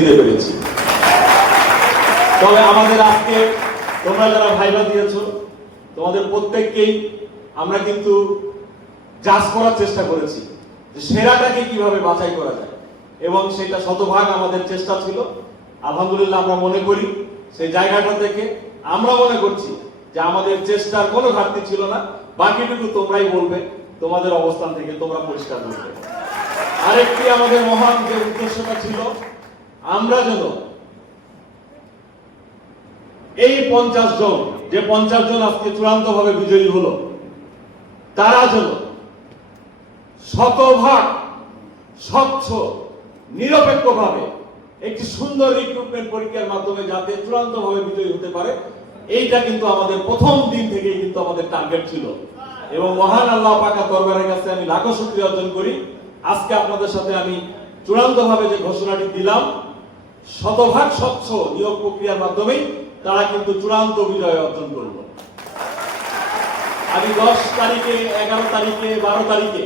দিতে পেরেছি তবে আমাদের আজকে তোমরা যারা ভাইবা দিয়েছ, তোমাদের প্রত্যেককেই আমরা কিন্তু করার চেষ্টা করেছি যে সেরাটাকে কীভাবে বাছাই করা যায়। এবং সেটা শতভাগ আমাদের চেষ্টা ছিল। আলহামদুলিল্লাহ আমরা মনে করি সেই জায়গাটা থেকে আমরা মনে করছি যে আমাদের চেষ্টার কোনো ঘাটতি ছিল না। বাকিটুকু তোমরাই বলবে, তোমাদের অবস্থান থেকে তোমরা পরিষ্কার করবে আরেকটি আমাদের মহান যে উদ্দেশ্যটা ছিল আমরা যেন এই পঞ্চাশ জন, যে পঞ্চাশ জন আজকে চূড়ান্ত ভাবে বিজয়ী হলো, তারা যেন শতভাগ স্বচ্ছ, নিরপেক্ষভাবে একটি সুন্দর রিক্রুটমেন্ট পরীক্ষার মাধ্যমে যাতে চূড়ান্ত ভাবে বিজয়ী হতে পারে, এইটা কিন্তু আমাদের প্রথম দিন থেকেই কিন্তু আমাদের টার্গেট ছিল। এবং মহান আল্লাহ পাকা দরবারের কাছে আমি লাখো শুক্রিয়া অর্জন করি। আজকে আপনাদের সাথে আমি চূড়ান্ত ভাবে যে ঘোষণাটি দিলাম শতভাগ স্বচ্ছ নিয়োগ প্রক্রিয়ার মাধ্যমেই তারা কিন্তু চূড়ান্ত বিজয় অর্জন করল। আমি দশ তারিখে, এগারো তারিখে, বারো তারিখে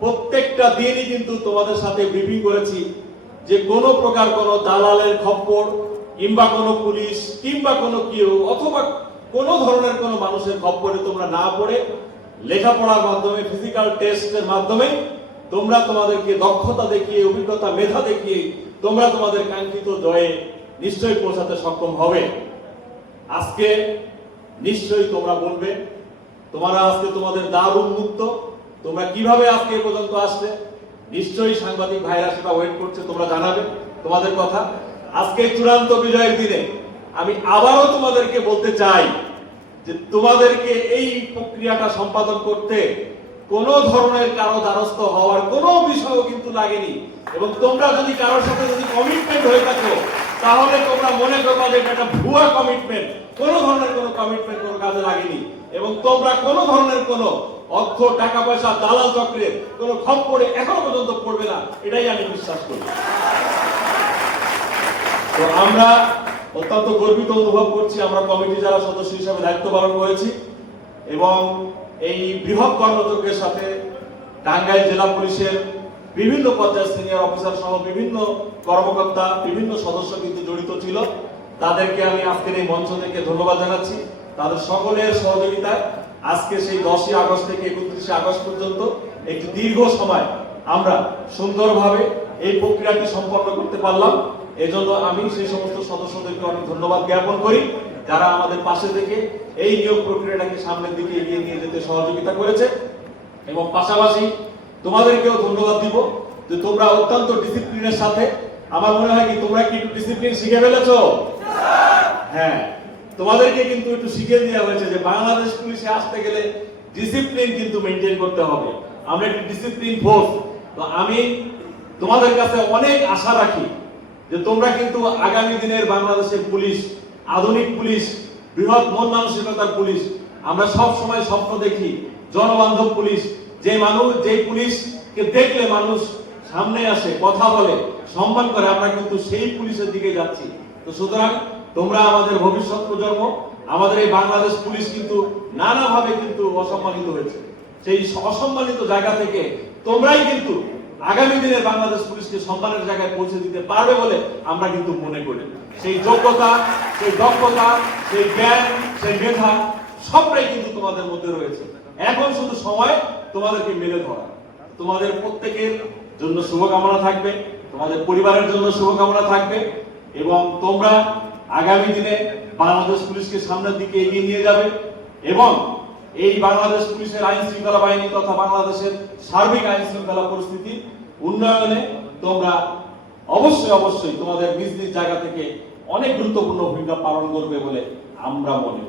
প্রত্যেকটা দিনই কিন্তু তোমাদের সাথে ব্রিফিং করেছি যে কোনো প্রকার কোনো দালালের খপ্পর কিংবা কোনো পুলিশ কিংবা কোনো কেউ অথবা কোনো ধরনের কোনো মানুষের খপ্পরে তোমরা না পড়ে লেখাপড়ার মাধ্যমে ফিজিক্যাল টেস্টের মাধ্যমে তোমরা তোমাদেরকে দক্ষতা দেখিয়ে, অভিজ্ঞতা, মেধা দেখিয়ে তোমরা তোমাদের কাঙ্ক্ষিত জয়ে নিশ্চয়ই পৌঁছাতে সক্ষম হবে। আজকে নিশ্চয়ই তোমরা বলবে, তোমরা আজকে তোমাদের দ্বার উন্মুক্ত। তোমরা কীভাবে আজকে এ পর্যন্ত আসলে? নিশ্চয়ই সাংবাদিক ভাইরা সেটা ওয়েট করছে, তোমরা জানাবে তোমাদের কথা। আজকে চূড়ান্ত বিজয়ের দিনে আমি আবারও তোমাদেরকে বলতে চাই যে তোমাদেরকে এই প্রক্রিয়াটা সম্পাদন করতে কোনো ধরনের কারও দ্বারস্থ হওয়ার কোনো বিষয়ও কিন্তু লাগেনি। এবং তোমরা যদি কারোর সাথে যদি কমিটমেন্ট হয়ে থাকো, তাহলে তোমরা মনে করবা যে এটা একটা ভুয়া কমিটমেন্ট কোনো ধরনের কোনো কমিটমেন্ট কোনো কাজে লাগেনি। এবং তোমরা কোনো ধরনের কোনো অর্থ, টাকা পয়সা, দালাল চক্রের কোনো খপ্পরে এখনও পর্যন্ত পড়বে না, এটাই আমি বিশ্বাস করি। তো আমরা অত্যন্ত গর্বিত অনুভব করছি, আমরা কমিটি যারা সদস্য হিসাবে দায়িত্ব পালন করেছি। এবং এই বৃহৎ কর্মযজ্ঞের সাথে টাঙ্গাইল জেলা পুলিশের বিভিন্ন পর্যায়ের সিনিয়র অফিসার সহ বিভিন্ন কর্মকর্তা, বিভিন্ন সদস্য কিন্তু জড়িত ছিল। তাদেরকে আমি আজকের এই মঞ্চ থেকে ধন্যবাদ জানাচ্ছি। তাদের সকলের সহযোগিতায় আজকে সেই দশই আগস্ট থেকে একত্রিশে আগস্ট পর্যন্ত একটি দীর্ঘ সময় আমরা সুন্দরভাবে এই প্রক্রিয়াটি সম্পন্ন করতে পারলাম। এজন্য আমি সেই সমস্ত সদস্যদেরকে অনেক ধন্যবাদ জ্ঞাপন করি। যারা আমাদের পাশে থেকে এই নিয়োগ প্রক্রিয়াটাকে সামনের দিকে এগিয়ে নিয়ে যেতে সহযোগিতা করেছে। এবং পাশাপাশি তোমাদেরকেও ধন্যবাদ দিব যে তোমরা অত্যন্ত ডিসিপ্লিনের সাথে, আমার মনে হয় কি তোমরা কি একটু ডিসিপ্লিন শিখে ফেলেছ? হ্যাঁ তোমাদেরকে কিন্তু একটু শিখে দেওয়া হয়েছে যে বাংলাদেশ পুলিশে আসতে গেলে ডিসিপ্লিন কিন্তু মেনটেন করতে হবে। আমরা একটি ডিসিপ্লিন ফোর্স তো আমি তোমাদের কাছে অনেক আশা রাখি যে তোমরা কিন্তু আগামী দিনের বাংলাদেশের পুলিশ আধুনিক পুলিশ, বৃহৎ মন মানসিকতার পুলিশ। আমরা সব সময় স্বপ্ন দেখি, জনবান্ধব পুলিশ, যে মানুষ, যে পুলিশকে দেখলে মানুষ সামনে আসে, কথা বলে, সম্মান করে, আমরা কিন্তু সেই পুলিশের দিকে যাচ্ছি। তো সুতরাং তোমরা আমাদের ভবিষ্যৎ প্রজন্ম, আমাদের এই বাংলাদেশ পুলিশ কিন্তু নানাভাবে কিন্তু অসম্মানিত হয়েছে। সেই অসম্মানিত জায়গা থেকে তোমরাই কিন্তু আগামী দিনে বাংলাদেশ পুলিশকে সম্মানের জায়গায় পৌঁছে দিতে পারবে বলে আমরা কিন্তু মনে করি। সেই যোগ্যতা সেই দক্ষতা, সেই জ্ঞান, সেই মেধা, সবটাই কিন্তু তোমাদের মধ্যে রয়েছে। এখন শুধু সময় তোমাদেরকে মেলে ধরা। তোমাদের প্রত্যেকের জন্য শুভকামনা থাকবে, তোমাদের পরিবারের জন্য শুভকামনা থাকবে এবং তোমরা আগামী দিনে বাংলাদেশ পুলিশকে সামনের দিকে এগিয়ে নিয়ে যাবে এবং এই বাংলাদেশ পুলিশের আইন শৃঙ্খলা বাহিনী তথা বাংলাদেশের সার্বিক আইন শৃঙ্খলা পরিস্থিতি উন্নয়নে তোমরা অবশ্যই অবশ্যই তোমাদের নিজ নিজ জায়গা থেকে অনেক গুরুত্বপূর্ণ ভূমিকা পালন করবে বলে আমরা মনে